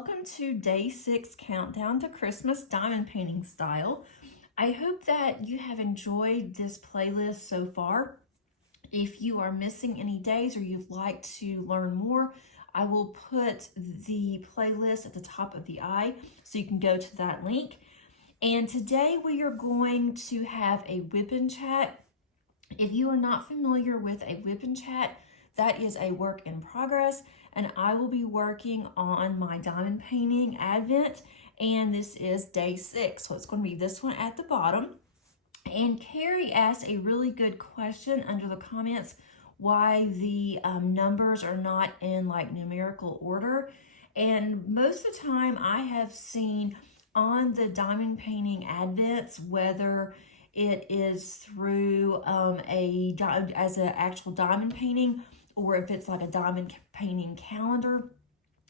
welcome to day 6 countdown to Christmas diamond painting style. I hope that you have enjoyed this playlist so far. If you are missing any days or you'd like to learn more, I will put the playlist at the top of the eye so you can go to that link. And today we are going to have a WIP and chat. If you are not familiar with a WIP and chat, that is a work in progress, and I will be working on my diamond painting advent, and this is day 6, so it's going to be this one at the bottom. And Carrie asked a really good question under the comments why the numbers are not in like numerical order, and most of the time I have seen on the diamond painting advents, whether it is through as an actual diamond painting or if it's like a diamond painting calendar,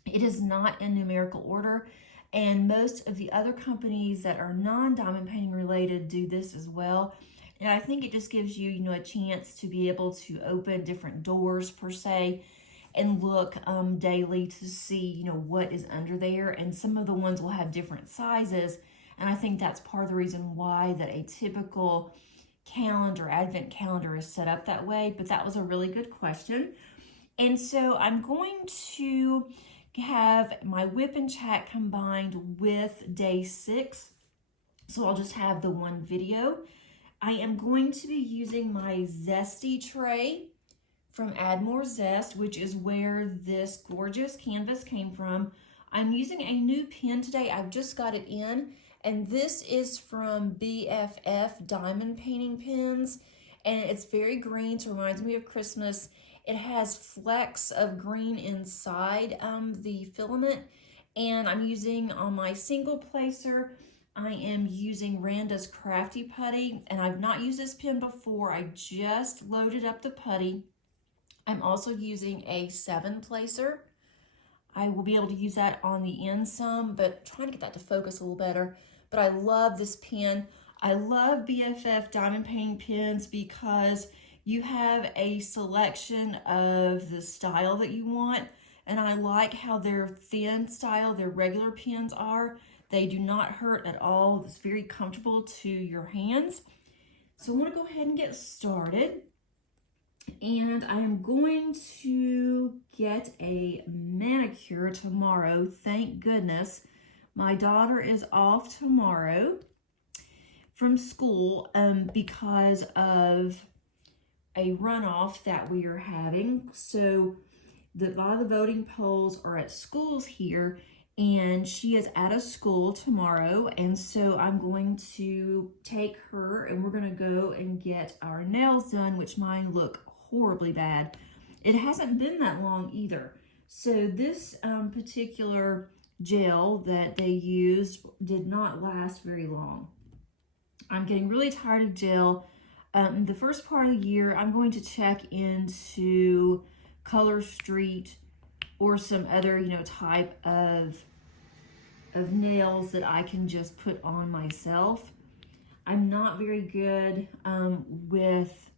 it is not in numerical order. And most of the other companies that are non-diamond painting related do this as well. And I think it just gives you, a chance to be able to open different doors per se and look daily to see, what is under there. And some of the ones will have different sizes. And I think that's part of the reason why that a typical calendar, advent calendar, is set up that way. But that was a really good question. And so I'm going to have my WIP and chat combined with day 6. So I'll just have the one video. I am going to be using my Zesty tray from Add More Zest, which is where this gorgeous canvas came from. I'm using a new pen today. I've just got it in. And this is from BFF Diamond Painting Pens. And it's very green, so it reminds me of Christmas. It has flecks of green inside the filament. And I'm using on my single placer, I am using Randa's Crafty Putty. And I've not used this pen before. I just loaded up the putty. I'm also using a 7 placer. I will be able to use that on the end some, but trying to get that to focus a little better. But I love this pen. I love BFF diamond painting pens because you have a selection of the style that you want. And I like how their thin style, their regular pens are. They do not hurt at all. It's very comfortable to your hands. So I'm going to go ahead and get started. And I am going to get a manicure tomorrow. Thank goodness. My daughter is off tomorrow from school because of a runoff that we are having. So a lot of the voting polls are at schools here, and she is out of school tomorrow. And so I'm going to take her and we're going to go and get our nails done, which mine look horribly bad. It hasn't been that long either. So this particular gel that they used did not last very long. I'm getting really tired of gel. The first part of the year, I'm going to check into Color Street or some other, type of nails that I can just put on myself. I'm not very good with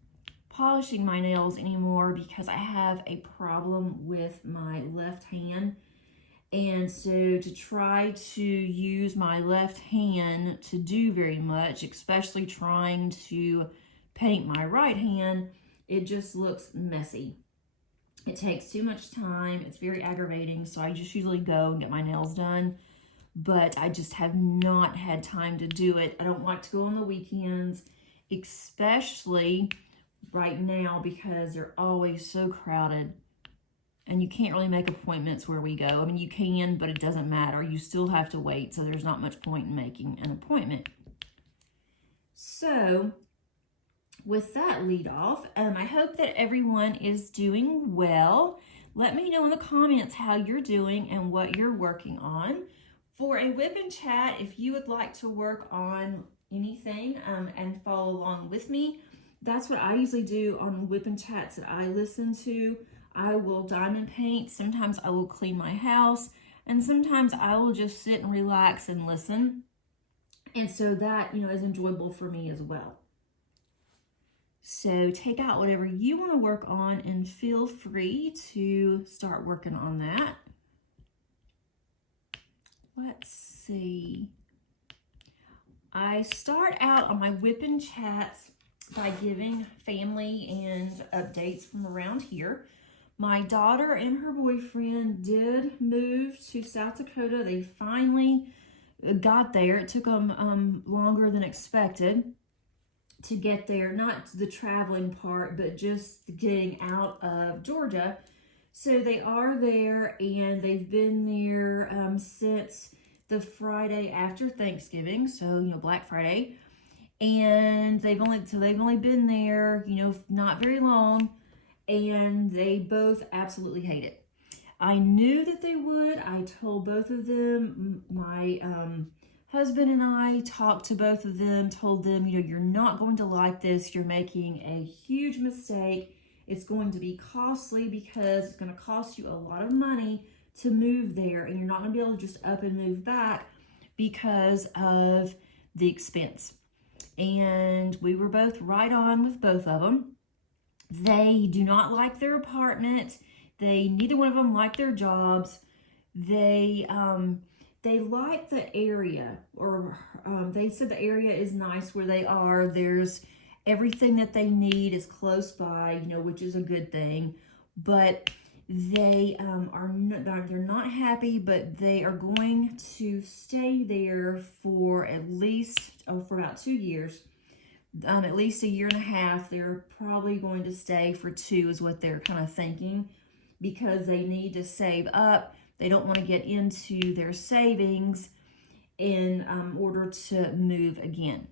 polishing my nails anymore because I have a problem with my left hand. And so to try to use my left hand to do very much, especially trying to paint my right hand, it just looks messy. It takes too much time. It's very aggravating. So I just usually go and get my nails done, but I just have not had time to do it. I don't like to go on the weekends, especially right now because they're always so crowded. And you can't really make appointments where we go. I mean, you can, but it doesn't matter. You still have to wait, so there's not much point in making an appointment. So, with that lead off, I hope that everyone is doing well. Let me know in the comments how you're doing and what you're working on. For a WIP and chat, if you would like to work on anything and follow along with me, that's what I usually do on WIP and chats that I listen to. I will diamond paint, sometimes I will clean my house, and sometimes I will just sit and relax and listen. And so that, is enjoyable for me as well. So take out whatever you want to work on and feel free to start working on that. let's see. I start out on my WIP and chats by giving family and updates from around here. My daughter and her boyfriend did move to South Dakota. They finally got there. It took them longer than expected to get there. Not the traveling part, but just getting out of Georgia. So they are there, and they've been there since the Friday after Thanksgiving, so Black Friday. And they've only been there, not very long, and they both absolutely hate it. I knew that they would. I told both of them. My husband and I talked to both of them, told them, you're not going to like this. You're making a huge mistake. It's going to be costly because it's going to cost you a lot of money to move there, and you're not going to be able to just up and move back because of the expense. And we were both right on with both of them. They do not like their apartment. Neither one of them like their jobs. They like the area, or they said the area is nice where they are. There's everything that they need is close by, which is a good thing. But they they're not happy, but they are going to stay there for at least for about 2 years. At least a year and a half. They're probably going to stay for 2 is what they're kind of thinking, because they need to save up. They don't want to get into their savings in order to move again.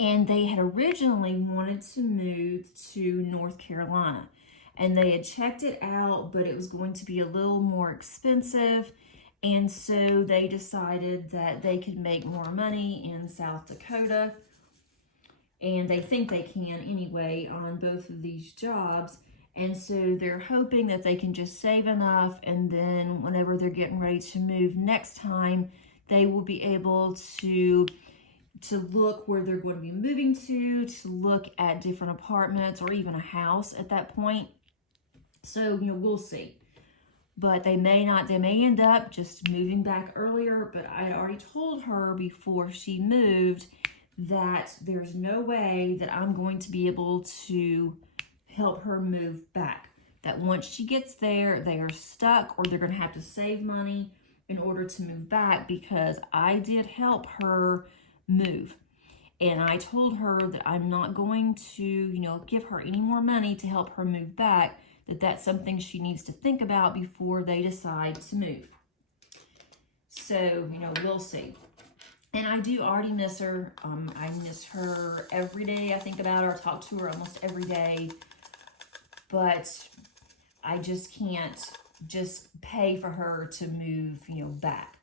And they had originally wanted to move to North Carolina, and they had checked it out, but it was going to be a little more expensive. And so they decided that they could make more money in South Dakota. And they think they can anyway on both of these jobs. And so they're hoping that they can just save enough, and then whenever they're getting ready to move next time, they will be able to look where they're going to be moving to look at different apartments or even a house at that point. So, we'll see. But they may end up just moving back earlier. But I already told her before she moved that there's no way that I'm going to be able to help her move back. That once she gets there, they are stuck, or they're going to have to save money in order to move back, because I did help her move. And I told her that I'm not going to, give her any more money to help her move back, that's something she needs to think about before they decide to move. So, we'll see. And I do already miss her. I miss her every day. I think about her. I talk to her almost every day. But I just can't just pay for her to move, back.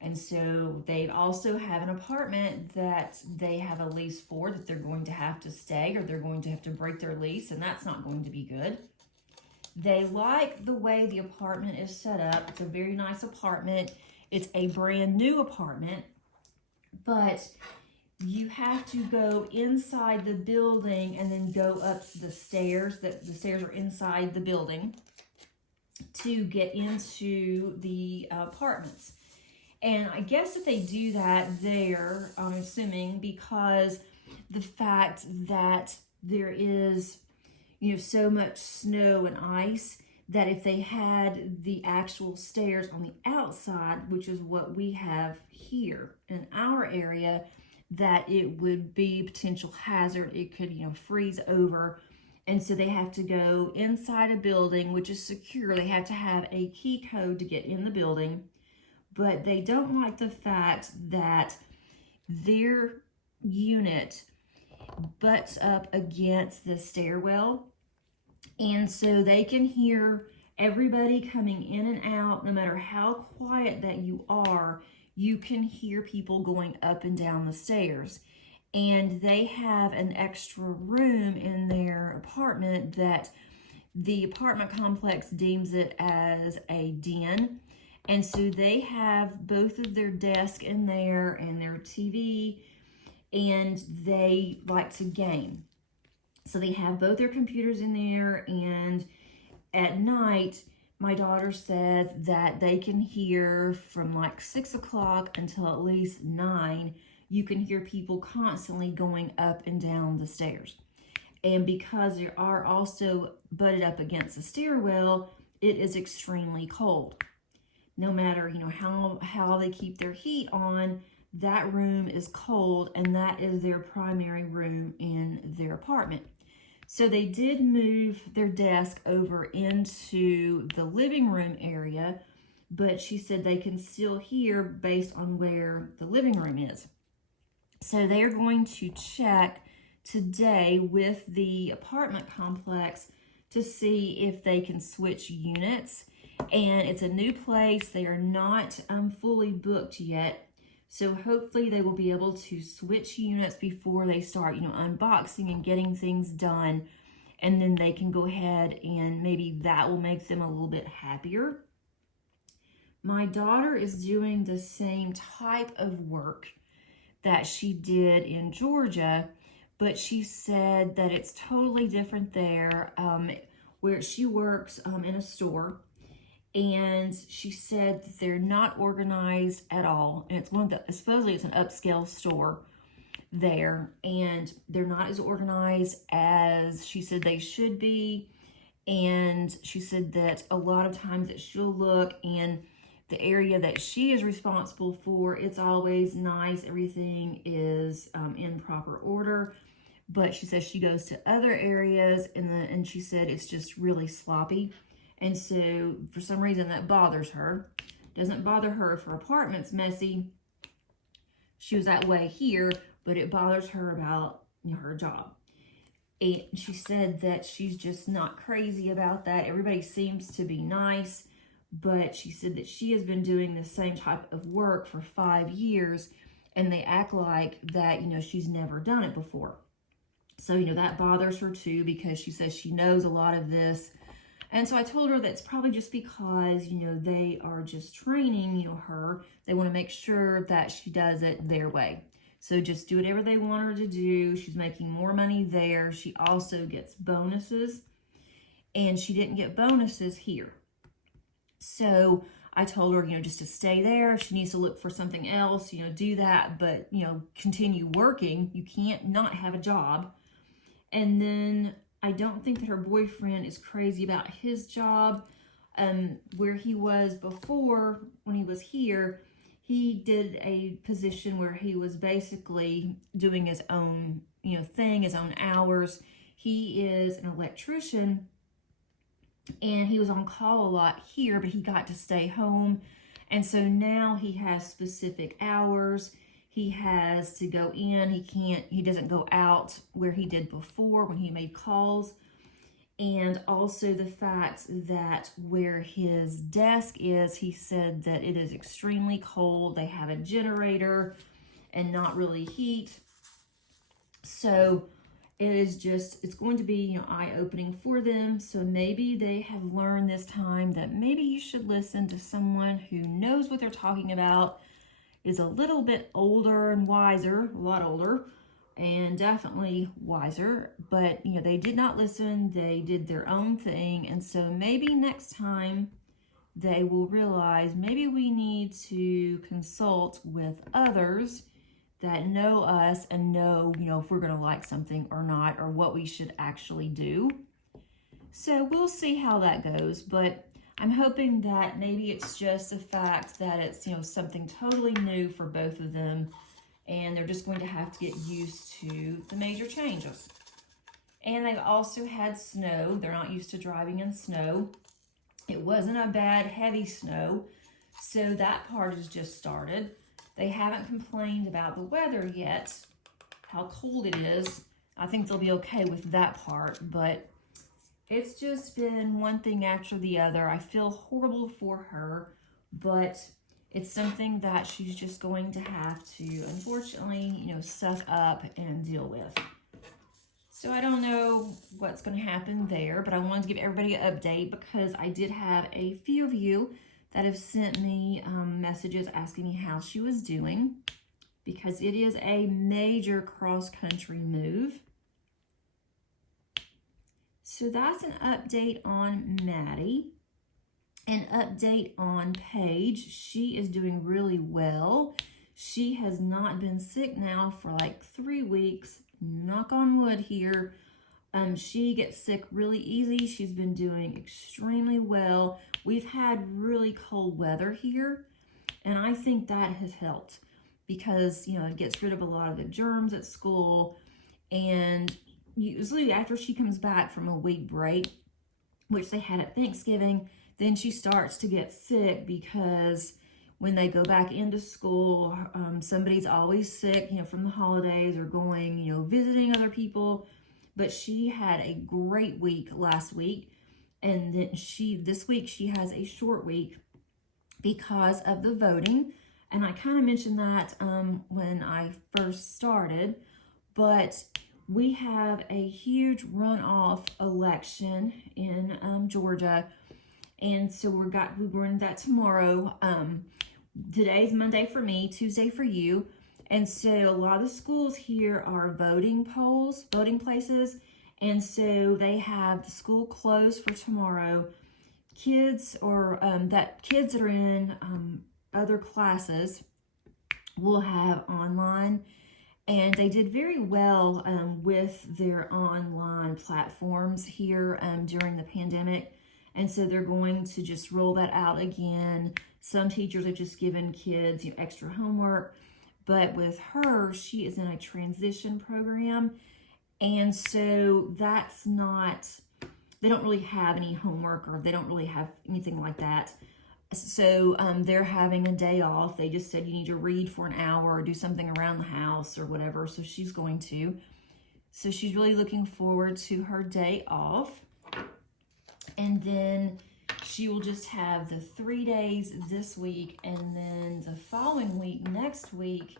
And so they also have an apartment that they have a lease for, that they're going to have to stay, or they're going to have to break their lease, and that's not going to be good. They like the way the apartment is set up. It's a very nice apartment. It's a brand new apartment, but you have to go inside the building and then go up the stairs. The stairs are inside the building to get into the apartments. And I guess that they do that there, I'm assuming, because the fact that there is, so much snow and ice, that if they had the actual stairs on the outside, which is what we have here in our area, that it would be a potential hazard. It could, freeze over. And so they have to go inside a building, which is secure. They have to have a key code to get in the building. But they don't like the fact that their unit butts up against the stairwell. And so they can hear everybody coming in and out. No matter how quiet that you are, you can hear people going up and down the stairs. And they have an extra room in their apartment that the apartment complex deems it as a den. And so they have both of their desks in there and their TV, and they like to game. So they have both their computers in there, and at night My daughter says that they can hear from like 6 o'clock until at least 9. You can hear people constantly going up and down the stairs. And because they are also butted up against the stairwell, it is extremely cold. No matter, how they keep their heat on, that room is cold, and that is their primary room in their apartment. So they did move their desk over into the living room area, but she said they can still hear based on where the living room is. So they are going to check today with the apartment complex to see if they can switch units. And it's a new place. They are not fully booked yet. So hopefully they will be able to switch units before they start, unboxing and getting things done. And then they can go ahead and maybe that will make them a little bit happier. My daughter is doing the same type of work that she did in Georgia, but she said that it's totally different there, where she works in a store. And she said that they're not organized at all. And it's supposedly it's an upscale store there, and they're not as organized as she said they should be. And she said that a lot of times that she'll look in the area that she is responsible for, it's always nice. Everything is in proper order. But she says she goes to other areas and she said it's just really sloppy. And so for some reason that bothers her. Doesn't bother her if her apartment's messy. She was that way here, but it bothers her about her job. And she said that she's just not crazy about that. Everybody seems to be nice, but she said that she has been doing the same type of work for 5 years, and they act like that, she's never done it before. So, that bothers her too, because she says she knows a lot of this. And so I told her that's probably just because, they are just training, her. They want to make sure that she does it their way. So just do whatever they want her to do. She's making more money there. She also gets bonuses, and she didn't get bonuses here. So I told her, just to stay there. If she needs to look for something else, do that, but, continue working. You can't not have a job. And then I don't think that her boyfriend is crazy about his job. Where he was before, when he was here, he did a position where he was basically doing his own, thing, his own hours. He is an electrician, and he was on call a lot here, but he got to stay home. And so now he has specific hours. He has to go in. He doesn't go out where he did before when he made calls. And also the fact that where his desk is, he said that it is extremely cold. They have a generator and not really heat. So it's going to be, eye-opening for them. So maybe they have learned this time that maybe you should listen to someone who knows what they're talking about, is a little bit older and wiser, a lot older, and definitely wiser. But, they did not listen. They did their own thing. And so maybe next time they will realize maybe we need to consult with others that know us and know, if we're going to like something or not, or what we should actually do. So we'll see how that goes. But I'm hoping that maybe it's just the fact that it's, something totally new for both of them, and they're just going to have to get used to the major changes. And they've also had snow. They're not used to driving in snow. It wasn't a bad, heavy snow, so that part has just started. They haven't complained about the weather yet, how cold it is. I think they'll be okay with that part, but it's just been one thing after the other. I feel horrible for her, but it's something that she's just going to have to, unfortunately, suck up and deal with. So I don't know what's going to happen there, but I wanted to give everybody an update because I did have a few of you that have sent me messages asking me how she was doing, because it is a major cross-country move. So that's an update on Maddie. An update on Paige. She is doing really well. She has not been sick now for like 3 weeks. Knock on wood here. She gets sick really easy. She's been doing extremely well. We've had really cold weather here, and I think that has helped because, you know, it gets rid of a lot of the germs at school. And usually after she comes back from a week break, which they had at Thanksgiving, then she starts to get sick because when they go back into school, somebody's always sick, you know, from the holidays or going, you know, visiting other people. But she had a great week last week. And then this week she has a short week because of the voting. And I kind of mentioned that when I first started, but we have a huge runoff election in Georgia. And so we're into that tomorrow. Today's Monday for me, Tuesday for you. And so a lot of the schools here are voting places. And so they have the school closed for tomorrow. Kids that are in other classes will have online. And they did very well with their online platforms here during the pandemic. And so they're going to just roll that out again. Some teachers have just given kids, you know, extra homework. But with her, she is in a transition program. And so that's not, they don't really have any homework, or they don't really have anything like that. So they're having a day off. They just said you need to read for an hour or do something around the house or whatever. So she's going to. So she's really looking forward to her day off. And then she will just have the 3 days this week. And then the following week, next week,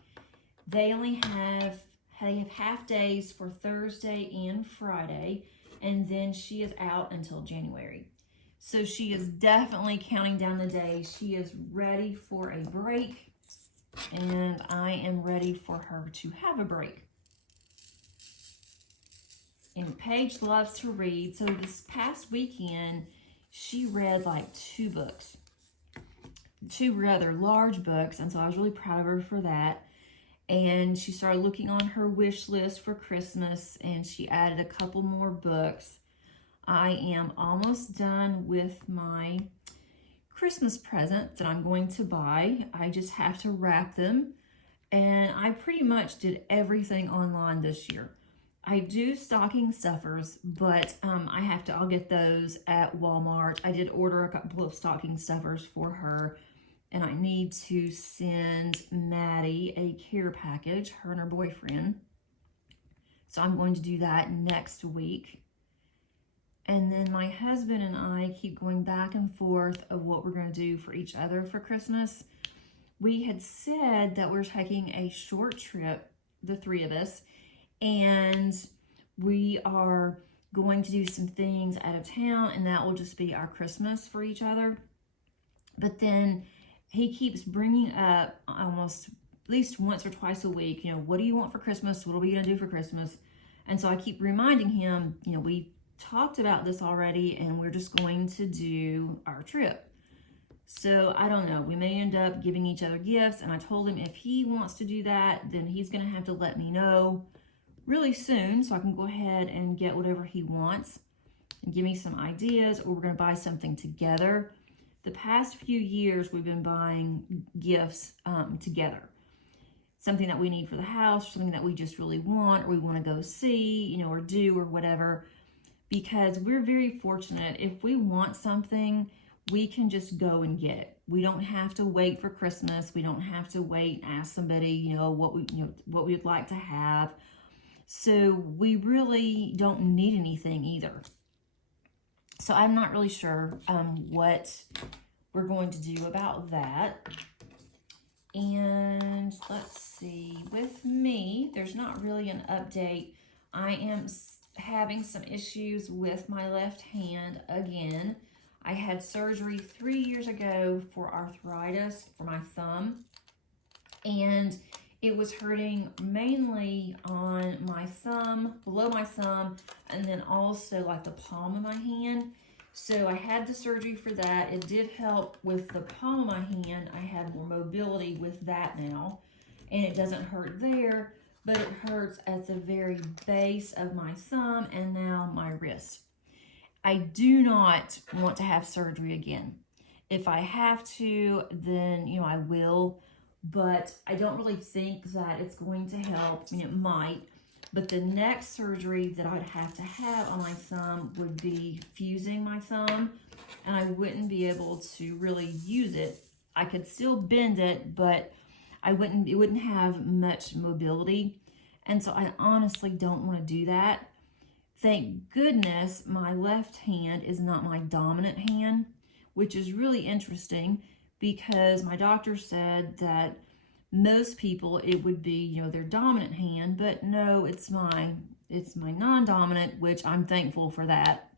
they have half days for Thursday and Friday. And then she is out until January. So she is definitely counting down the days. She is ready for a break. And I am ready for her to have a break. And Paige loves to read. So this past weekend, she read like 2 books. 2 rather large books. And so I was really proud of her for that. And she started looking on her wish list for Christmas. And she added a couple more books. I am almost done with my Christmas presents that I'm going to buy. I just have to wrap them. And I pretty much did everything online this year. I do stocking stuffers, but I'll get those at Walmart. I did order a couple of stocking stuffers for her, and I need to send Maddie a care package, her and her boyfriend. So I'm going to do that next week. And then my husband and I keep going back and forth of what we're going to do for each other for Christmas. We had said that we're taking a short trip, the 3 of us, and we are going to do some things out of town, and that will just be our Christmas for each other. But then he keeps bringing up almost at least once or twice a week, you know, what do you want for Christmas? What are we going to do for Christmas? And so I keep reminding him, you know, we talked about this already, and we're just going to do our trip. So I don't know, we may end up giving each other gifts, and I told him if he wants to do that, then he's going to have to let me know really soon so I can go ahead and get whatever he wants and give me some ideas, or we're going to buy something together. The past few years we've been buying gifts together. Something that we need for the house, something that we just really want, or we want to go see, you know, or do, or whatever. Because we're very fortunate. If we want something, we can just go and get it. We don't have to wait for Christmas. We don't have to wait and ask somebody, you know, what we'd like to have. So we really don't need anything either. So I'm not really sure what we're going to do about that. And let's see, with me, there's not really an update. I am having some issues with my left hand again. I had surgery 3 years ago for arthritis for my thumb, and it was hurting mainly on my thumb, below my thumb, and then also like the palm of my hand. So I had the surgery for that. It did help with the palm of my hand. I have more mobility with that now, and it doesn't hurt there, but it hurts at the very base of my thumb and now my wrist. I do not want to have surgery again. If I have to, then, you know, I will, but I don't really think that it's going to help. I mean, it might, but the next surgery that I'd have to have on my thumb would be fusing my thumb, and I wouldn't be able to really use it. I could still bend it, but it wouldn't have much mobility. And so I honestly don't want to do that. Thank goodness my left hand is not my dominant hand, which is really interesting because my doctor said that most people it would be, you know, their dominant hand, but no, it's my non-dominant, which I'm thankful for that.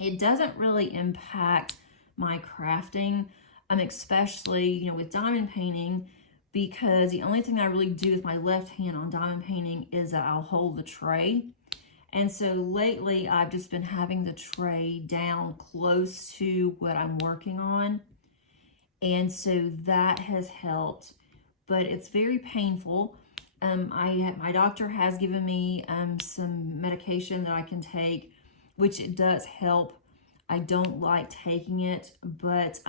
It doesn't really impact my crafting, especially, you know, with diamond painting, because the only thing I really do with my left hand on diamond painting is that I'll hold the tray. And so lately I've just been having the tray down close to what I'm working on. And so that has helped, but it's very painful. My doctor has given me some medication that I can take, which it does help. I don't like taking it, but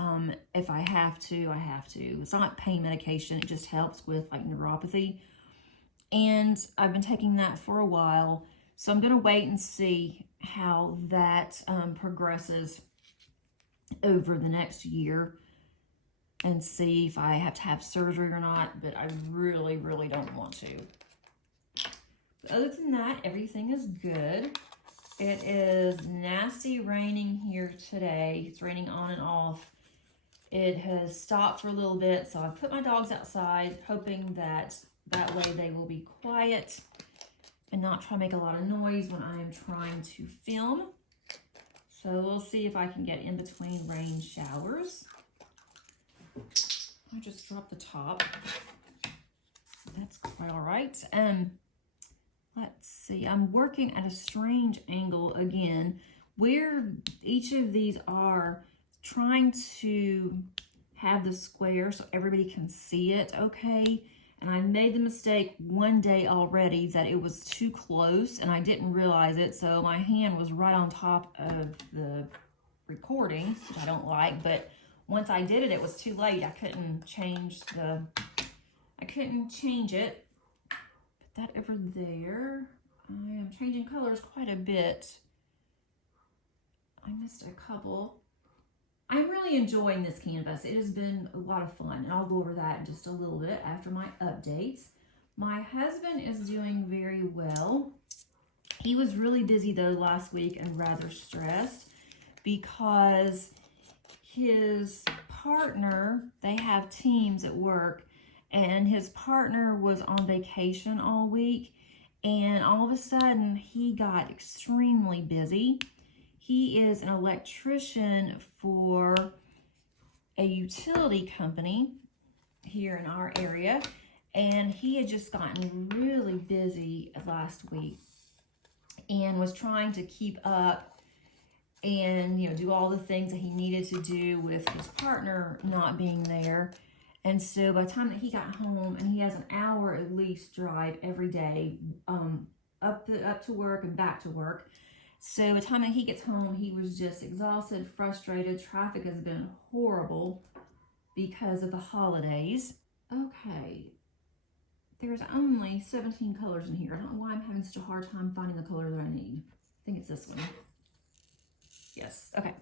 if I have to, I have to. It's not pain medication. It just helps with like neuropathy. And I've been taking that for a while. So I'm going to wait and see how that progresses over the next year and see if I have to have surgery or not, but I really, really don't want to. But other than that, everything is good. It is nasty raining here today. It's raining on and off. It has stopped for a little bit, so I put my dogs outside, hoping that way they will be quiet and not try to make a lot of noise when I am trying to film. So we'll see if I can get in between rain showers. I just dropped the top. That's quite all right. Let's see, I'm working at a strange angle again, where each of these are trying to have the square so everybody can see it okay. And I made the mistake one day already that it was too close and I didn't realize it. So my hand was right on top of the recording, which I don't like, but once I did it, it was too late. I couldn't change it. Put that over there. I am changing colors quite a bit. I missed a couple. I'm really enjoying this canvas. It has been a lot of fun, and I'll go over that in just a little bit after my updates. My husband is doing very well. He was really busy though last week and rather stressed because his partner, they have teams at work, and his partner was on vacation all week, and all of a sudden he got extremely busy. He is an electrician for a utility company here in our area, and he had just gotten really busy last week and was trying to keep up and, you know, do all the things that he needed to do with his partner not being there. And so by the time that he got home, and he has an hour at least drive every day, up to work and back to work. So by the time that he gets home, he was just exhausted, frustrated. Traffic has been horrible because of the holidays. Okay, there's only 17 colors in here. I don't know why I'm having such a hard time finding the color that I need. I think it's this one. Yes, okay.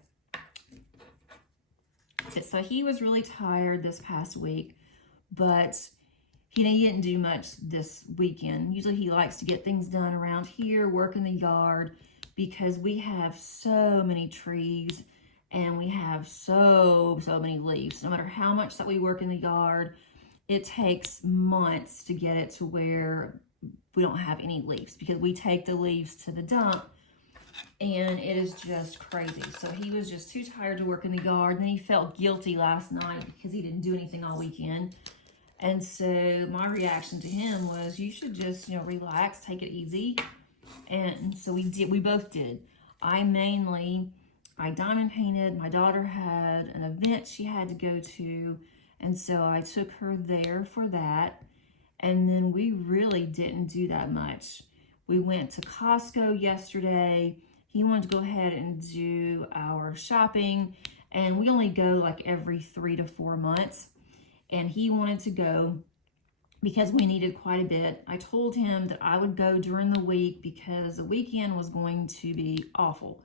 That's it. So he was really tired this past week, but he didn't do much this weekend. Usually he likes to get things done around here, work in the yard, because we have so many trees and we have so many leaves. No matter how much that we work in the yard, it takes months to get it to where we don't have any leaves, because we take the leaves to the dump and it is just crazy. So he was just too tired to work in the yard. And then he felt guilty last night because he didn't do anything all weekend. And so my reaction to him was, you should just, you know, relax, take it easy. And so we both did. I mainly I diamond painted. My daughter had an event she had to go to, and so I took her there for that. And then we really didn't do that much. We went to Costco yesterday. He wanted to go ahead and do our shopping, and we only go like every 3 to 4 months. And he wanted to go because we needed quite a bit. I told him that I would go during the week because the weekend was going to be awful,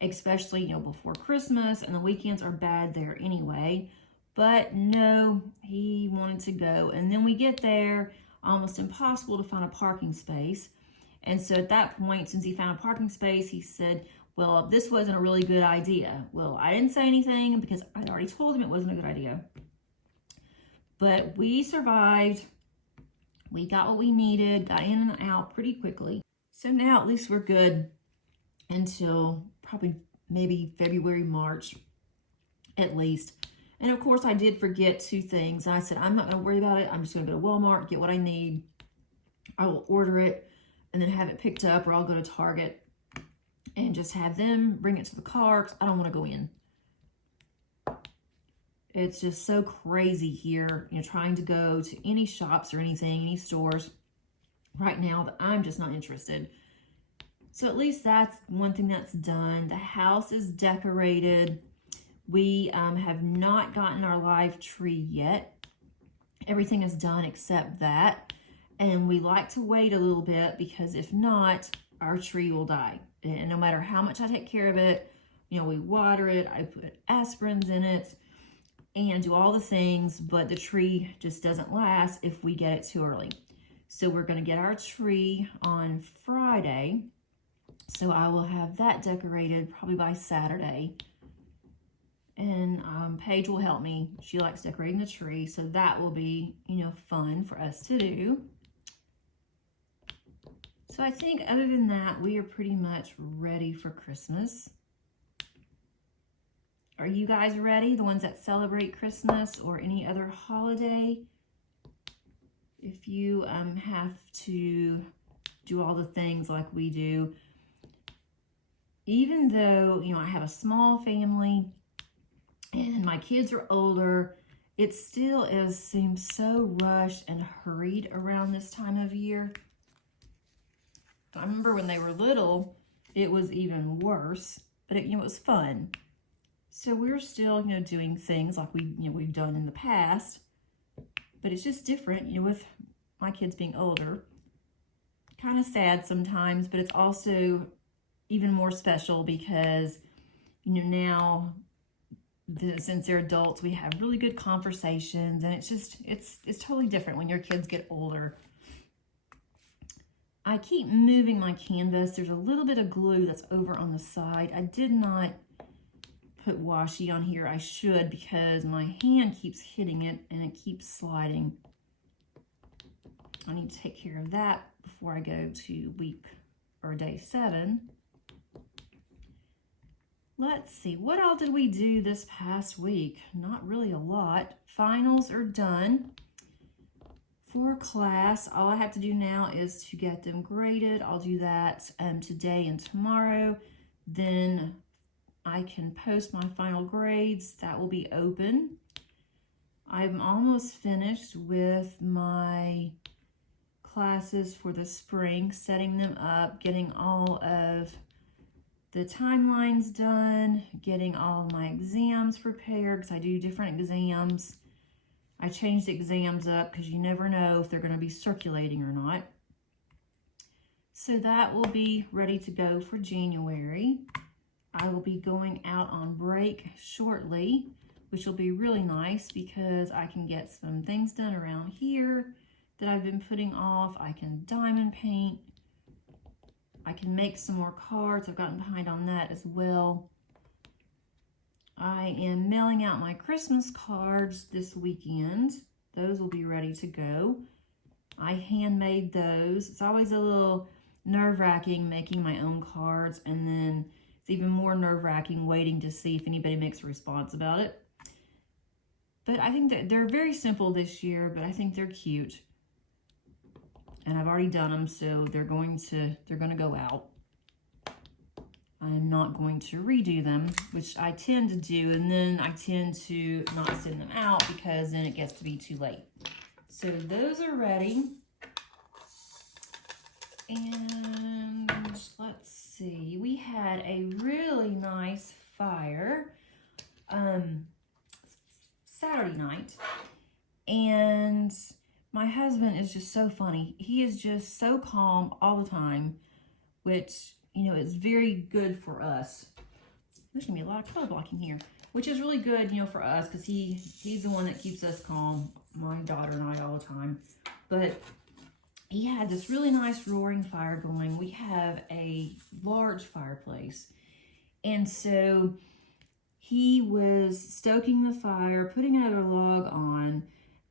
especially, before Christmas, and the weekends are bad there anyway. But no, he wanted to go. And then we get there, almost impossible to find a parking space. And so at that point, since he found a parking space, he said, well, this wasn't a really good idea. Well, I didn't say anything because I'd already told him it wasn't a good idea. But we survived. We got what we needed, got in and out pretty quickly. So now at least we're good until probably maybe February, March, at least. And of course, I did forget 2 things. And I said, I'm not going to worry about it. I'm just going to go to Walmart, get what I need. I will order it and then have it picked up, or I'll go to Target and just have them bring it to the car. I don't want to go in. It's just so crazy here, trying to go to any shops or anything, any stores right now, that I'm just not interested. So at least that's one thing that's done. The house is decorated. We have not gotten our live tree yet. Everything is done except that. And we like to wait a little bit because if not, our tree will die. And no matter how much I take care of it, we water it, I put aspirins in it, and do all the things, but the tree just doesn't last if we get it too early. So we're going to get our tree on Friday. So I will have that decorated probably by Saturday. And Paige will help me. She likes decorating the tree, so that will be, fun for us to do. So I think other than that, we are pretty much ready for Christmas. Are you guys ready? The ones that celebrate Christmas or any other holiday? If you have to do all the things like we do, even though, I have a small family and my kids are older, it still seems so rushed and hurried around this time of year. I remember when they were little, it was even worse, but it was fun. So we're still, doing things like we've done in the past, but it's just different, with my kids being older. Kind of sad sometimes, but it's also even more special because, now since they're adults, we have really good conversations, and it's totally different when your kids get older. I keep moving my canvas. There's a little bit of glue that's over on the side. I did not put washi on here. I should, because my hand keeps hitting it and it keeps sliding. I need to take care of that before I go to week or day 7. Let's see, what all did we do this past week? Not really a lot. Finals are done for class. All I have to do now is to get them graded. I'll do that today and tomorrow. Then I can post my final grades. That will be open. I'm almost finished with my classes for the spring, setting them up, getting all of the timelines done, getting all of my exams prepared, because I do different exams. I changed the exams up because you never know if they're going to be circulating or not. So that will be ready to go for January. I will be going out on break shortly, which will be really nice because I can get some things done around here that I've been putting off. I can diamond paint. I can make some more cards. I've gotten behind on that as well. I am mailing out my Christmas cards this weekend. Those will be ready to go. I handmade those. It's always a little nerve-wracking making my own cards, and then it's even more nerve-wracking waiting to see if anybody makes a response about it. But I think that they're very simple this year, but I think they're cute. And I've already done them, so they're going to go out. I'm not going to redo them, which I tend to do, and then I tend to not send them out because then it gets to be too late. So those are ready. And let's see, we had a really nice fire Saturday night, and my husband is just so funny. He is just so calm all the time, which, you know, is very good for us. There's gonna be a lot of color blocking here, which is really good, you know, for us, because he's the one that keeps us calm, my daughter and I, all the time. But he had this really nice roaring fire going. We have a large fireplace, and so he was stoking the fire, putting another log on,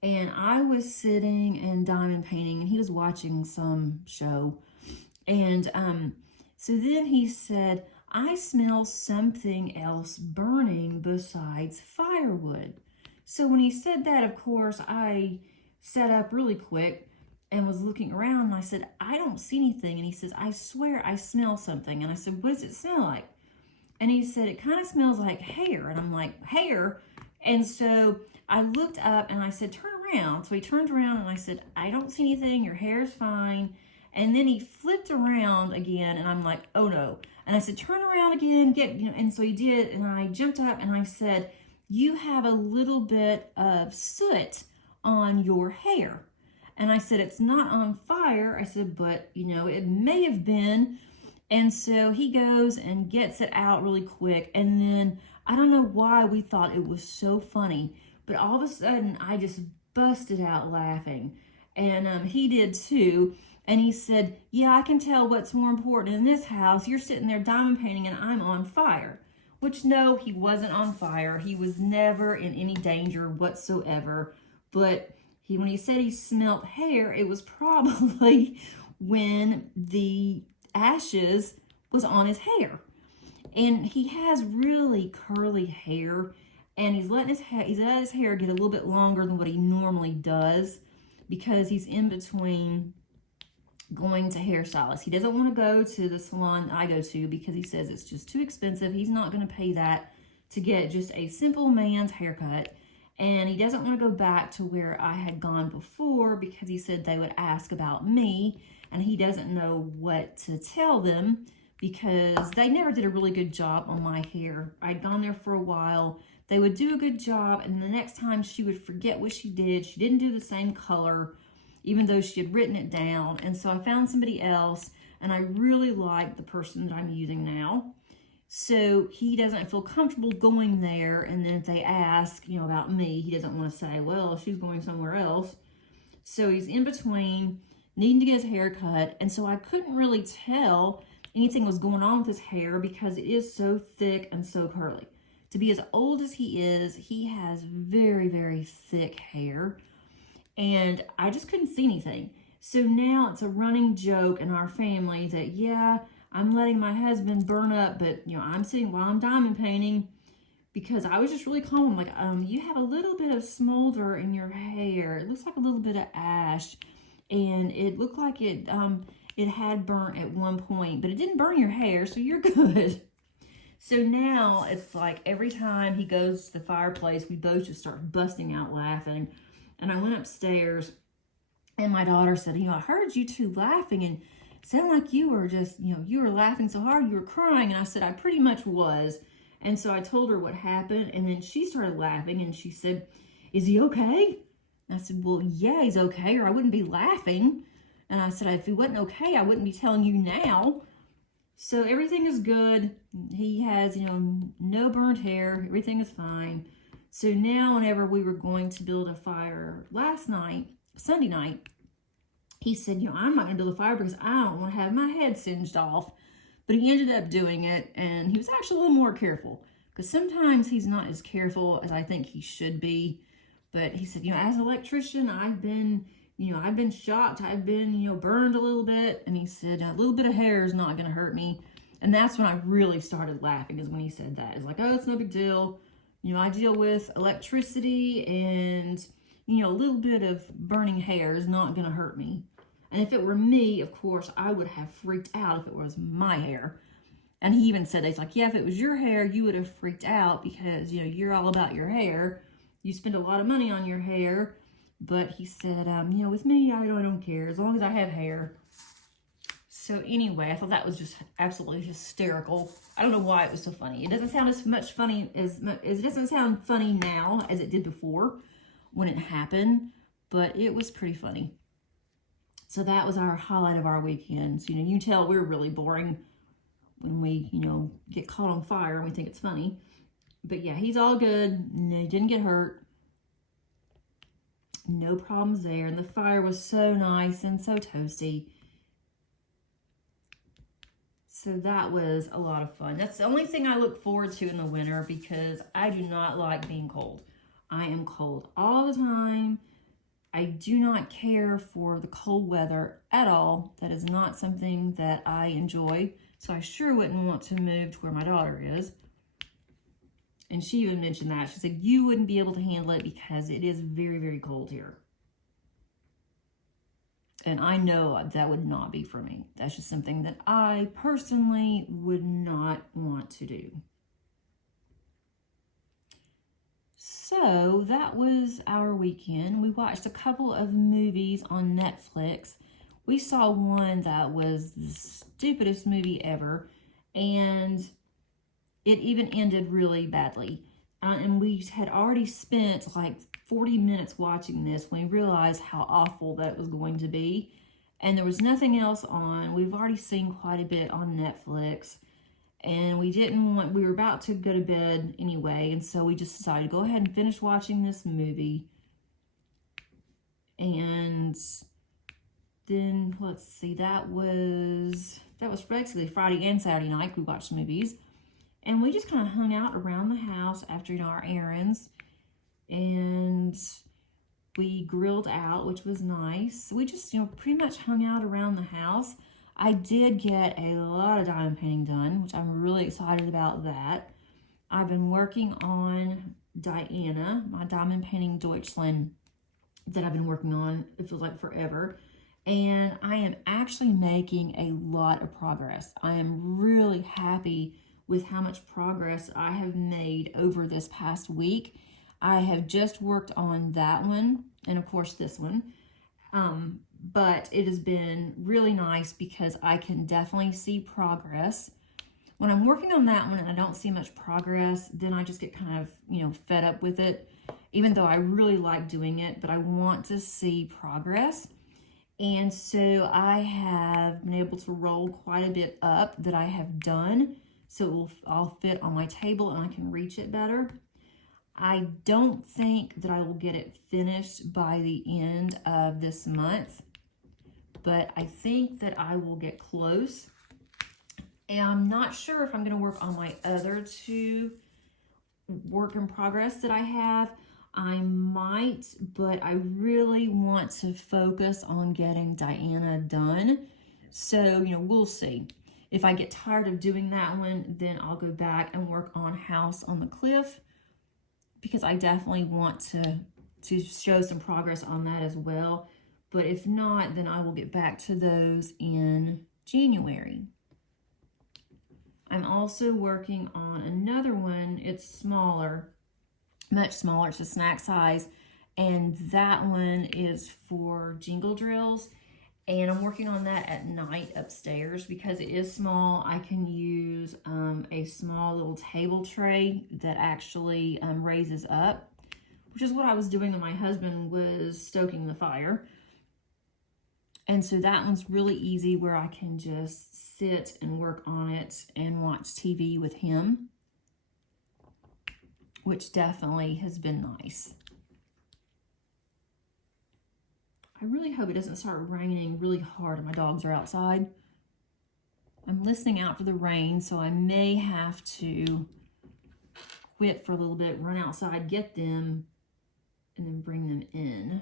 and I was sitting and diamond painting, and he was watching some show. And so then he said, I smell something else burning besides firewood. So when he said that, of course, I sat up really quick and was looking around, and I said, I don't see anything. And he says, I swear I smell something. And I said, what does it smell like? And he said, it kind of smells like hair. And I'm like, hair? And so I looked up and I said, turn around. So he turned around and I said, I don't see anything. Your hair's fine. And then he flipped around again, and I'm like, oh no. And I said, turn around again, and so he did, and I jumped up and I said, you have a little bit of soot on your hair. And I said, it's not on fire. I said, but, you know, it may have been. And so he goes and gets it out really quick. And then I don't know why we thought it was so funny, but all of a sudden I just busted out laughing. And he did too. And he said, yeah, I can tell what's more important in this house. You're sitting there diamond painting and I'm on fire. Which, no, he wasn't on fire. He was never in any danger whatsoever. But when he said he smelt hair, it was probably when the ashes was on his hair. And he has really curly hair. And he's let his hair get a little bit longer than what he normally does, because he's in between going to hairstylists. He doesn't want to go to the salon I go to because he says it's just too expensive. He's not going to pay that to get just a simple man's haircut. And he doesn't want to go back to where I had gone before because he said they would ask about me, and he doesn't know what to tell them because they never did a really good job on my hair. I'd gone there for a while. They would do a good job, and the next time she would forget what she did. She didn't do the same color, even though she had written it down. And so I found somebody else, and I really like the person that I'm using now. So he doesn't feel comfortable going there, and then if they ask, you know, about me, he doesn't want to say, well, she's going somewhere else. So he's in between needing to get his hair cut, and so I couldn't really tell anything was going on with his hair because it is so thick and so curly. To be as old as he is, he has very, very thick hair. And I just couldn't see anything. So now it's a running joke in our family that, yeah, I'm letting my husband burn up, but, you know, I'm sitting while I'm diamond painting, because I was just really calm. Like, you have a little bit of smolder in your hair. It looks like a little bit of ash, and it looked like it had burnt at one point, but it didn't burn your hair, so you're good. So now it's like every time he goes to the fireplace, we both just start busting out laughing. And I went upstairs, and my daughter said, you know, I heard you two laughing, and it sounded like you were just, you know, you were laughing so hard you were crying. And I said, I pretty much was. And so I told her what happened, and then she started laughing, and she said, is he okay? And I said, well, yeah, he's okay, or I wouldn't be laughing. And I said, if he wasn't okay, I wouldn't be telling you now. So everything is good. He has, you know, no burnt hair. Everything is fine. So now whenever we were going to build a fire last night, Sunday night, he said, you know, I'm not going to build a fire because I don't want to have my head singed off. But he ended up doing it, and he was actually a little more careful, because sometimes he's not as careful as I think he should be. But he said, you know, as an electrician, I've been shocked. I've been, you know, burned a little bit. And he said, a little bit of hair is not going to hurt me. And that's when I really started laughing, is when he said that. It's like, oh, it's no big deal. You know, I deal with electricity, and, you know, a little bit of burning hair is not going to hurt me. And if it were me, of course, I would have freaked out if it was my hair. And he even said, he's like, yeah, if it was your hair, you would have freaked out because, you know, you're all about your hair. You spend a lot of money on your hair. But he said, you know, with me, I don't care as long as I have hair. So anyway, I thought that was just absolutely hysterical. I don't know why it was so funny. It doesn't sound as much funny it doesn't sound funny now as it did before when it happened, but it was pretty funny. So that was our highlight of our weekend. So, you know, you can tell we're really boring when we, you know, get caught on fire and we think it's funny. But yeah, he's all good. No, he didn't get hurt. No problems there. And the fire was so nice and so toasty. So that was a lot of fun. That's the only thing I look forward to in the winter because I do not like being cold. I am cold all the time. I do not care for the cold weather at all. That is not something that I enjoy. So I sure wouldn't want to move to where my daughter is. And she even mentioned that. She said, you wouldn't be able to handle it because it is very, very cold here. And I know that would not be for me. That's just something that I personally would not want to do. So that was our weekend. We watched a couple of movies on Netflix. We saw one that was the stupidest movie ever, and it even ended really badly. And we had already spent like 40 minutes watching this when we realized how awful that was going to be. And there was nothing else on. We've already seen quite a bit on Netflix. And we were about to go to bed anyway. And so we just decided to go ahead and finish watching this movie. And then, let's see, that was basically Friday and Saturday night. We watched movies. And we just kind of hung out around the house after, you know, our errands. And we grilled out, which was nice. We just, you know, pretty much hung out around the house. I did get a lot of diamond painting done, which I'm really excited about that. I've been working on Diana, my diamond painting Deutschland that I've been working on, it feels like forever. And I am actually making a lot of progress. I am really happy with how much progress I have made over this past week. I have just worked on that one, and of course this one. But it has been really nice because I can definitely see progress. When I'm working on that one and I don't see much progress, then I just get kind of, you know, fed up with it, even though I really like doing it, but I want to see progress. And so I have been able to roll quite a bit up that I have done, so it will all fit on my table and I can reach it better. I don't think that I will get it finished by the end of this month, but I think that I will get close. And I'm not sure if I'm going to work on my other two work in progress that I have. I might, but I really want to focus on getting Diana done. So, you know, we'll see. If I get tired of doing that one, then I'll go back and work on House on the Cliff, because I definitely want to show some progress on that as well. But if not, then I will get back to those in January. I'm also working on another one. It's smaller, much smaller. It's a snack size. And that one is for jingle drills. And I'm working on that at night upstairs because it is small. I can use a small little table tray that actually raises up, which is what I was doing when my husband was stoking the fire. And so that one's really easy where I can just sit and work on it and watch TV with him, which definitely has been nice. I really hope it doesn't start raining really hard and my dogs are outside. I'm listening out for the rain, so I may have to quit for a little bit, run outside, get them, and then bring them in.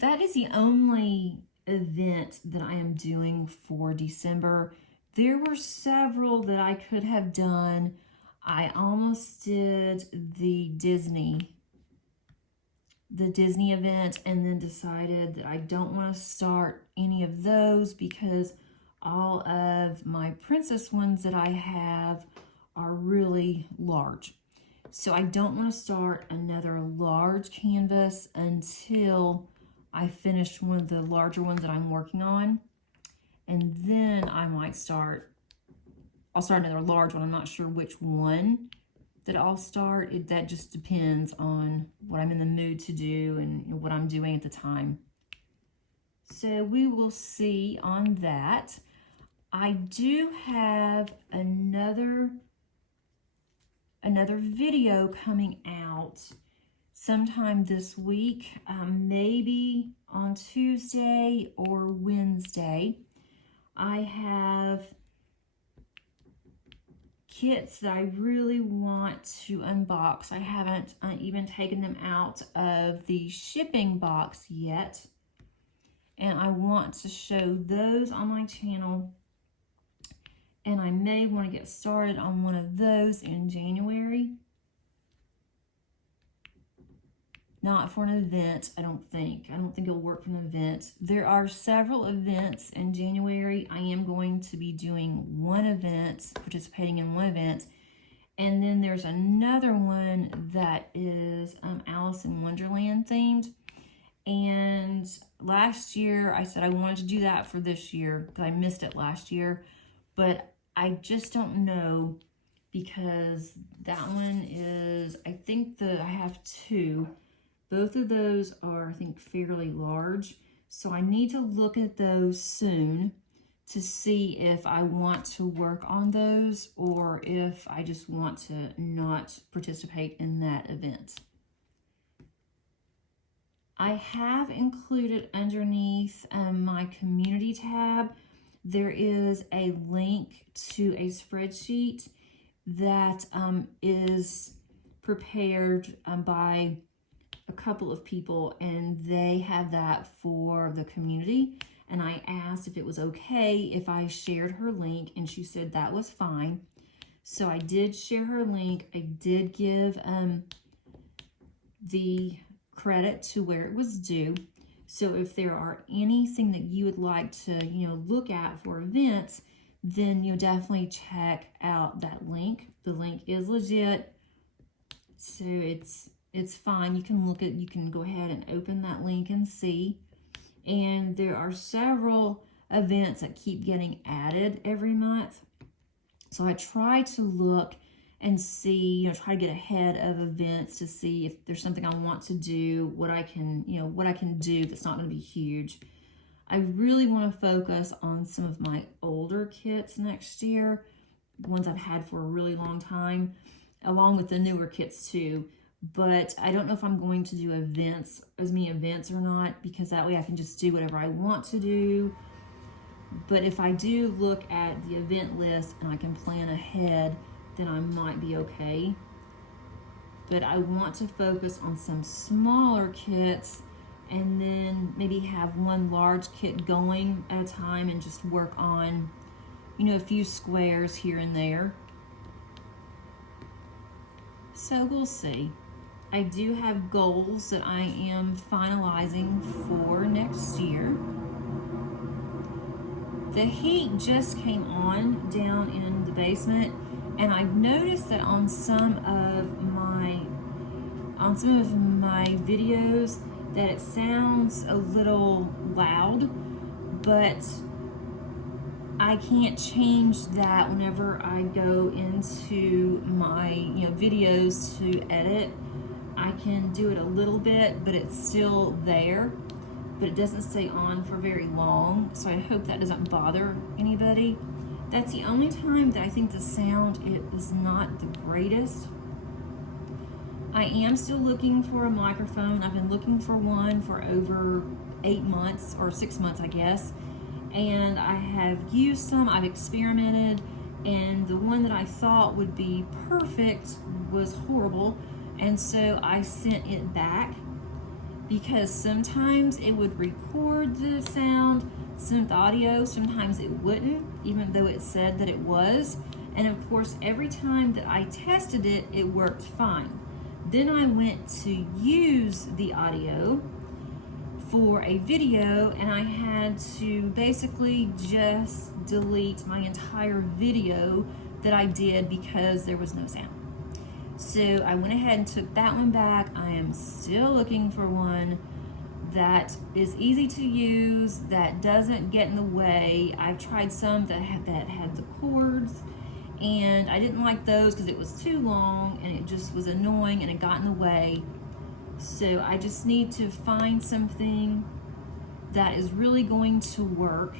That is the only event that I am doing for December. There were several that I could have done. I almost did the Disney event and then decided that I don't want to start any of those because all of my princess ones that I have are really large. So I don't want to start another large canvas until I finish one of the larger ones that I'm working on. And then I might I'll start another large one. I'm not sure which one that I'll start. That just depends on what I'm in the mood to do and what I'm doing at the time. So we will see on that. I do have another video coming out sometime this week, maybe on Tuesday or Wednesday. I have kits that I really want to unbox. I haven't even taken them out of the shipping box yet, and I want to show those on my channel, and I may want to get started on one of those in January. Not for an event, I don't think. I don't think it'll work for an event. There are several events in January. I am going to be doing one event, participating in one event. And then there's another one that is Alice in Wonderland themed. And last year, I said I wanted to do that for this year because I missed it last year. But I just don't know because that one is, I think I have two. Both of those are, I think, fairly large. So I need to look at those soon to see if I want to work on those or if I just want to not participate in that event. I have included underneath my community tab, there is a link to a spreadsheet that is prepared by a couple of people, and they have that for the community. And I asked if it was okay if I shared her link, and she said that was fine. So I did share her link. I did give the credit to where it was due. So if there are anything that you would like to, look at for events, then you'll definitely check out that link. The link is legit, so it's fine. You can go ahead and open that link and see. And there are several events that keep getting added every month. So I try to look and see, try to get ahead of events to see if there's something I want to do, what I can do that's not going to be huge. I really want to focus on some of my older kits next year, the ones I've had for a really long time, along with the newer kits too. But I don't know if I'm going to do as many events or not, because that way I can just do whatever I want to do. But if I do look at the event list and I can plan ahead, then I might be okay. But I want to focus on some smaller kits and then maybe have one large kit going at a time and just work on, a few squares here and there. So we'll see. I do have goals that I am finalizing for next year. The heat just came on down in the basement, and I've noticed that on some of my videos that it sounds a little loud, but I can't change that whenever I go into my videos to edit. I can do it a little bit, but it's still there, but it doesn't stay on for very long, so I hope that doesn't bother anybody. That's the only time that I think the sound is not the greatest. I am still looking for a microphone. I've been looking for one for over 8 months or 6 months, I guess, and I have used some, I've experimented, and the one that I thought would be perfect was horrible. And so I sent it back because sometimes it would record the sound, send the audio, sometimes it wouldn't, even though it said that it was. And of course, every time that I tested it, it worked fine. Then I went to use the audio for a video, and I had to basically just delete my entire video that I did because there was no sound. So I went ahead and took that one back. I am still looking for one that is easy to use, that doesn't get in the way. I've tried some that had the cords, and I didn't like those because it was too long and it just was annoying and it got in the way. So I just need to find something that is really going to work.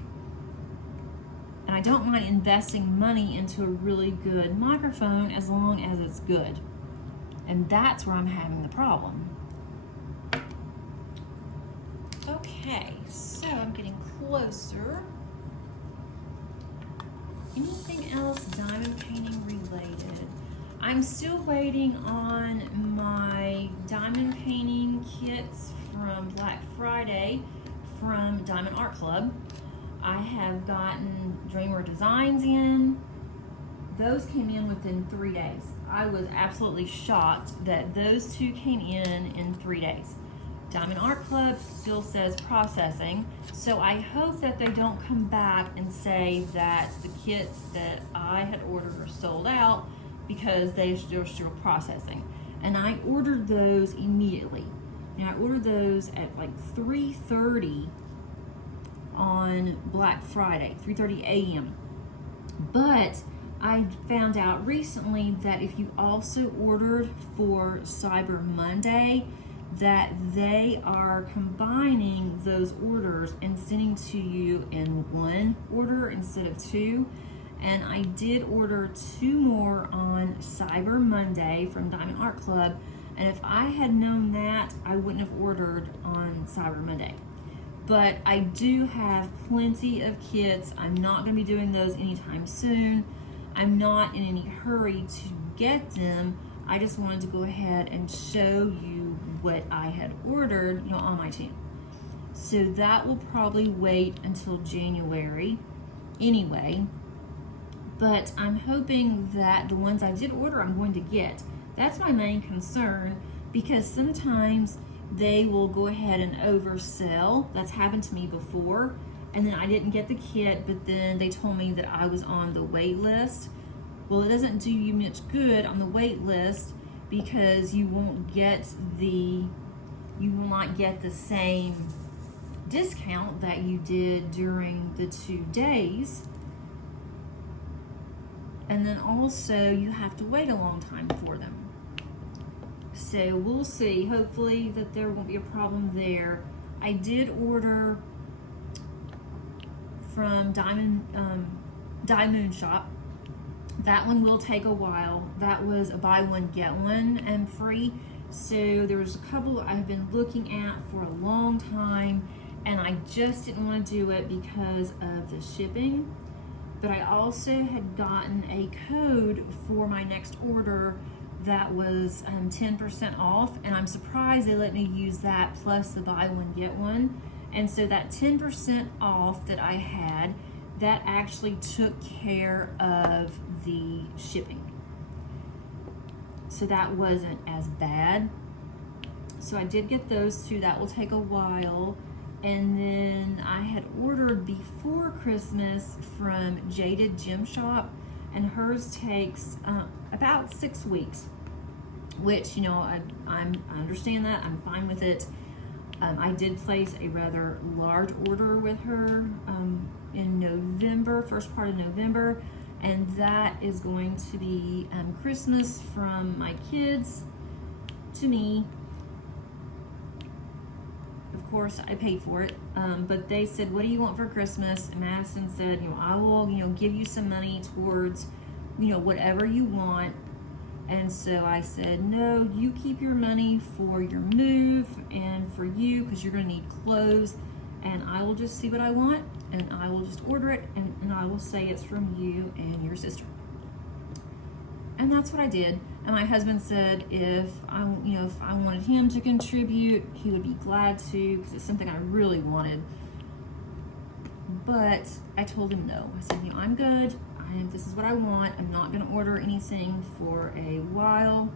And I don't mind investing money into a really good microphone as long as it's good. And that's where I'm having the problem. Okay, so I'm getting closer. Anything else diamond painting related? I'm still waiting on my diamond painting kits from Black Friday from Diamond Art Club. I have gotten Dreamer Designs in. Those came in within 3 days. I was absolutely shocked that those two came in 3 days. Diamond Art Club still says processing, so I hope that they don't come back and say that the kits that I had ordered are sold out because they're still processing. And I ordered those immediately. And I ordered those at like 3:30 on Black Friday, 3:30 a.m. But I found out recently that if you also ordered for Cyber Monday, that they are combining those orders and sending to you in one order instead of two. And I did order 2 more on Cyber Monday from Diamond Art Club. And if I had known that, I wouldn't have ordered on Cyber Monday. But I do have plenty of kits. I'm not going to be doing those anytime soon. I'm not in any hurry to get them. I just wanted to go ahead and show you what I had ordered, on my channel. So that will probably wait until January anyway. But I'm hoping that the ones I did order, I'm going to get. That's my main concern, because sometimes they will go ahead and oversell. That's happened to me before. And then I didn't get the kit, but then they told me that I was on the wait list. Well, it doesn't do you much good on the wait list because you will not get the same discount that you did during the 2 days. And then also you have to wait a long time for them. So we'll see. Hopefully that there won't be a problem there. I did order from Diamond Shop. That one will take a while. That was a buy one get one and free. So there was a couple I've been looking at for a long time, and I just didn't want to do it because of the shipping. But I also had gotten a code for my next order that was 10% off, and I'm surprised they let me use that plus the buy one get one. And so that 10% off that I had, that actually took care of the shipping. So that wasn't as bad. So I did get those two. That will take a while. And then I had ordered before Christmas from Jaded Gem Shop, and hers takes about 6 weeks, which, I understand that. I'm fine with it. I did place a rather large order with her in November, first part of November, and that is going to be Christmas from my kids to me. Of course, I paid for it, but they said, "What do you want for Christmas?" And Madison said, "I will, give you some money towards, whatever you want." And so I said, "No, you keep your money for your move and for you, because you're going to need clothes, and I will just see what I want, and I will just order it, and I will say it's from you and your sister." And that's what I did. And my husband said if I wanted him to contribute, he would be glad to, because it's something I really wanted. But I told him no. I said, I'm good. This is what I want. I'm not going to order anything for a while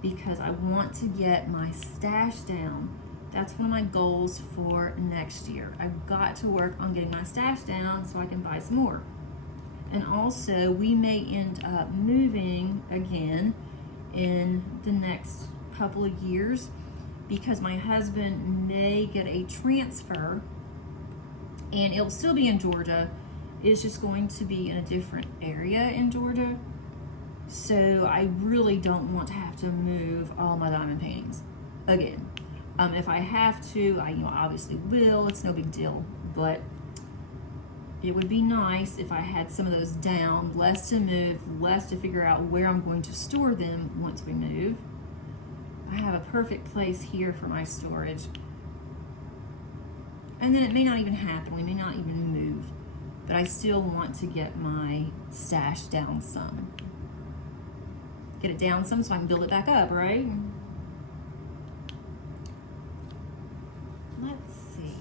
because I want to get my stash down That's one of my goals for next year. I've got to work on getting my stash down so I can buy some more. And also, we may end up moving again in the next couple of years because my husband may get a transfer, and it'll still be in Georgia. It's just going to be in a different area in Georgia. So I really don't want to have to move all my diamond paintings again. If I have to, I obviously will. It's no big deal, but it would be nice if I had some of those down, less to move, less to figure out where I'm going to store them once we move. I have a perfect place here for my storage. And then it may not even happen. We may not even move, but I still want to get my stash down some. Get it down some so I can build it back up, right? Let's see.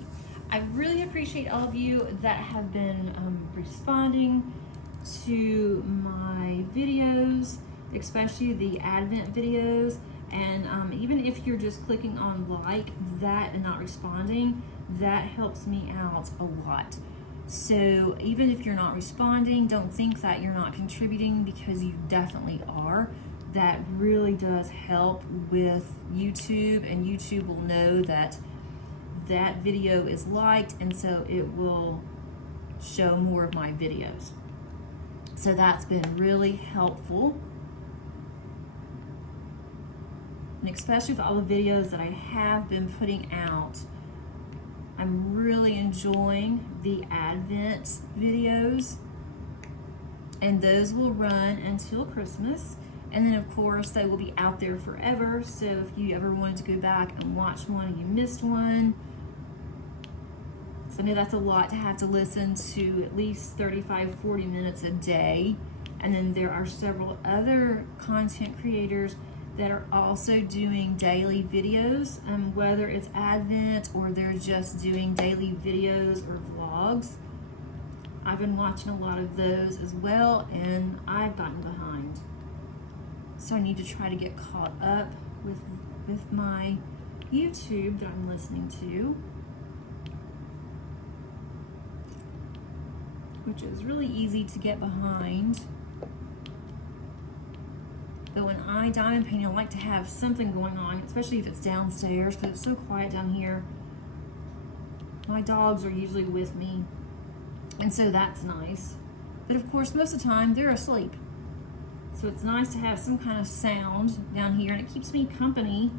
I really appreciate all of you that have been responding to my videos, especially the Advent videos. And even if you're just clicking on like that and not responding, that helps me out a lot. So even if you're not responding, don't think that you're not contributing, because you definitely are. That really does help with YouTube, and YouTube will know that that video is liked, and so it will show more of my videos. So that's been really helpful. And especially with all the videos that I have been putting out, I'm really enjoying the Advent videos, and those will run until Christmas. And then of course they will be out there forever. So if you ever wanted to go back and watch one and you missed one, so I know that's a lot to have to listen to at least 35-40 minutes a day. And then there are several other content creators that are also doing daily videos, whether it's Advent or they're just doing daily videos or vlogs. I've been watching a lot of those as well, and I've gotten behind. So I need to try to get caught up with my YouTube that I'm listening to, which is really easy to get behind. But when I diamond paint, I like to have something going on, especially if it's downstairs, because it's so quiet down here. My dogs are usually with me, and so that's nice. But of course, most of the time, they're asleep. So it's nice to have some kind of sound down here, and it keeps me company.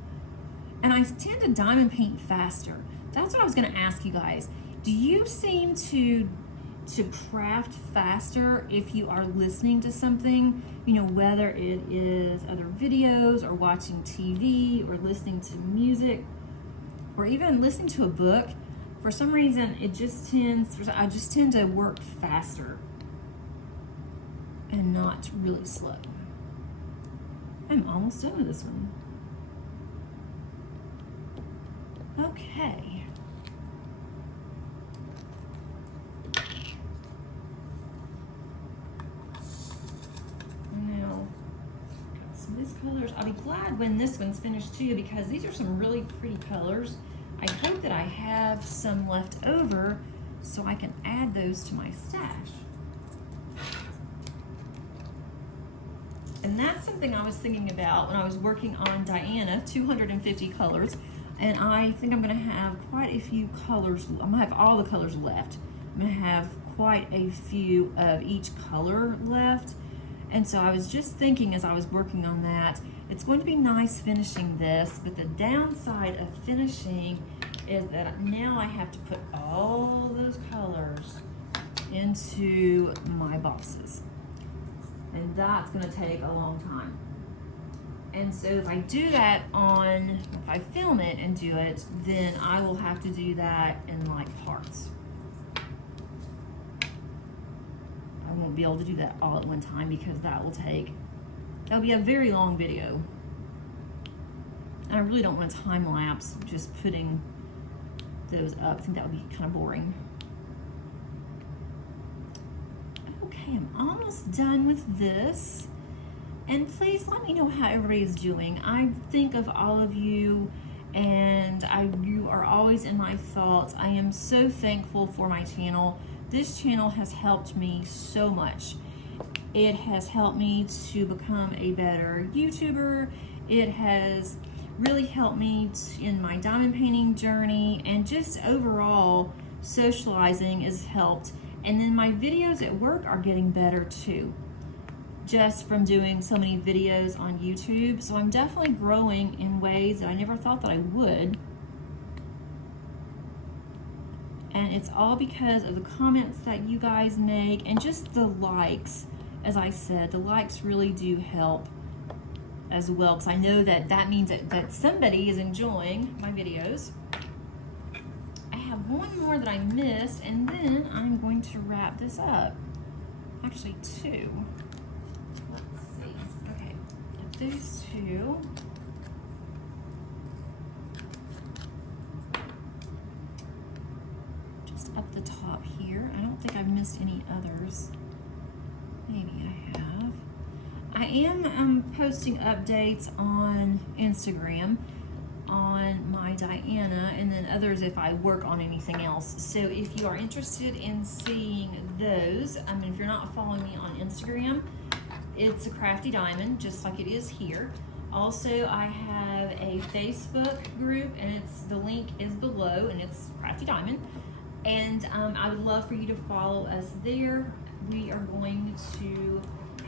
And I tend to diamond paint faster. That's what I was gonna ask you guys. Do you seem to craft faster if you are listening to something, whether it is other videos or watching TV or listening to music or even listening to a book? For some reason, I just tend to work faster and not really slow. I'm almost done with this one. Okay. Now, got some of these colors. I'll be glad when this one's finished too, because these are some really pretty colors. I hope that I have some left over so I can add those to my stash. And that's something I was thinking about when I was working on Diana, 250 colors. And I think I'm gonna have quite a few colors. I'm gonna have all the colors left. I'm gonna have quite a few of each color left. And so I was just thinking as I was working on that, it's going to be nice finishing this, but the downside of finishing is that now I have to put all those colors into my boxes. And that's gonna take a long time. And so if I do that if I film it and do it, then I will have to do that in like parts. I won't be able to do that all at one time, because that'll be a very long video. And I really don't want to time lapse just putting those up. I think that would be kind of boring. Okay, I'm almost done with this. And please let me know how everybody is doing. I think of all of you, and you are always in my thoughts. I am so thankful for my channel. This channel has helped me so much. It has helped me to become a better YouTuber. It has really helped me in my diamond painting journey, and just overall socializing has helped. And then my videos at work are getting better too, just from doing so many videos on YouTube. So I'm definitely growing in ways that I never thought that I would. And it's all because of the comments that you guys make and just the likes. As I said, the likes really do help as well, because I know that that means that somebody is enjoying my videos. I have one more that I missed, and then I'm going to wrap this up. Actually, two. Let's see. Okay, these two. Just up the top here. I don't think I've missed any others. Maybe I have. I am posting updates on Instagram on my Diana, and then others if I work on anything else. So if you are interested in seeing those, if you're not following me on Instagram, it's a Crafty Diamond, just like it is here. Also, I have a Facebook group, and the link is below, and it's Crafty Diamond. And I would love for you to follow us there. We are going to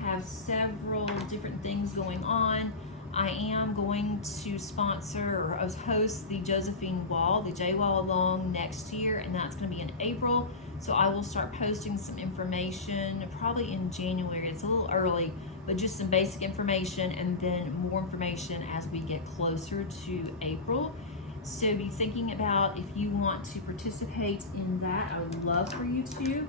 have several different things going on. I am going to sponsor or host the Josephine Wall, the J-Wall along next year, and that's going to be in April. So I will start posting some information probably in January. It's a little early, but just some basic information, and then more information as we get closer to April. So be thinking about if you want to participate in that. I would love for you to.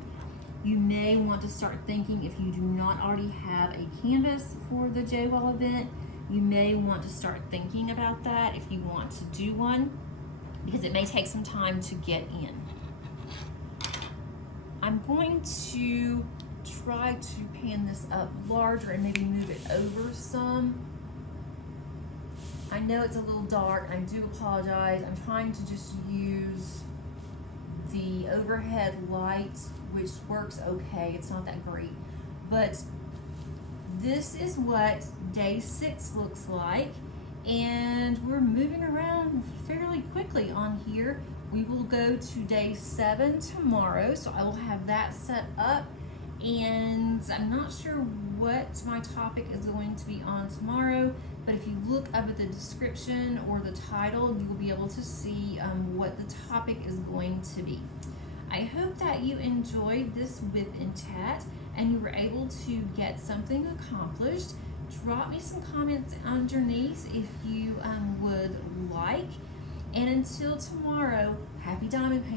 You may want to start thinking, if you do not already have a canvas for the J-Wall event, you may want to start thinking about that if you want to do one, because it may take some time to get in. I'm going to try to pan this up larger and maybe move it over some. I know it's a little dark. I do apologize. I'm trying to just use the overhead light, which works okay. It's not that great, but this is what day 6 looks like, and we're moving around fairly quickly on here. We will go to day 7 tomorrow, so I will have that set up, and I'm not sure what my topic is going to be on tomorrow, but if you look up at the description or the title, you will be able to see what the topic is going to be. I hope that you enjoyed this WIP and chat and you were able to get something accomplished. Drop me some comments underneath if you would like. And until tomorrow, happy diamond painting.